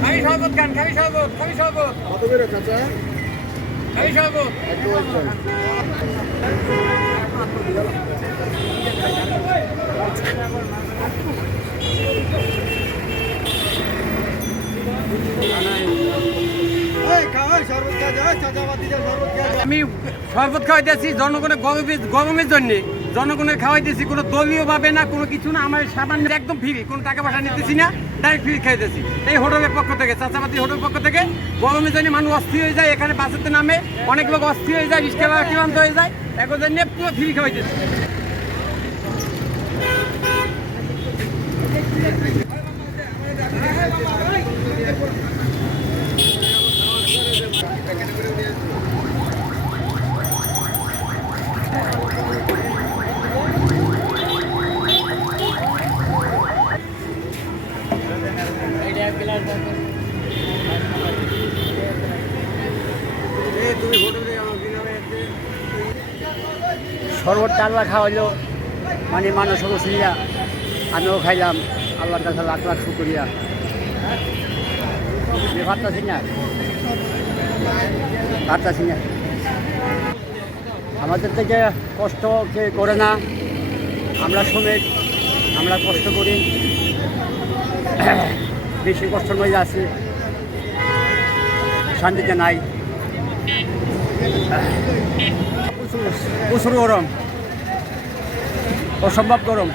খাবি শরবত খান খাবি শরবত খাবি কত করে খাবি শরবত। আমি শরবত খাওয়াইতেছি, জনগণের গরমের গরমের জন্য। জনগণের খাওয়াইতেছি, কোনো দলীয় ভাবে না, কোনো কিছু না, আমার সামান্য একদম ফ্রি কোনো টাকা পয়সা নিতেছি না ডাইরেক্ট ফ্রি খাইতেছি। এই হোটেলের পক্ষ থেকে চাচাপাতি হোটেলের পক্ষ থেকে গরমের জন্য মানুষ অস্থির হয়ে যায়, এখানে বাসেতে নামে, অনেক লোক অস্থির হয়ে যায়, রিক্সা হয়ে যায়, এখন জন্য পুরো ফ্রি খাওয়াইতেছি। শরবতটা আল্লাহ খাওয়াইলো মানে মানুষ মুসলিয়া আমিও খাইলাম, আল্লাহর কাছে লাখ লাখ শুক্রিয়া। ভাবতাছি না না আমাদের থেকে কষ্ট কে করে না, আমরা শ্রমিক আমরা কষ্ট করি। বেশি কষ্ট মধ্যে আছে শান্তিতে নাই। প্রচুর গরম। অসম্ভব গরম।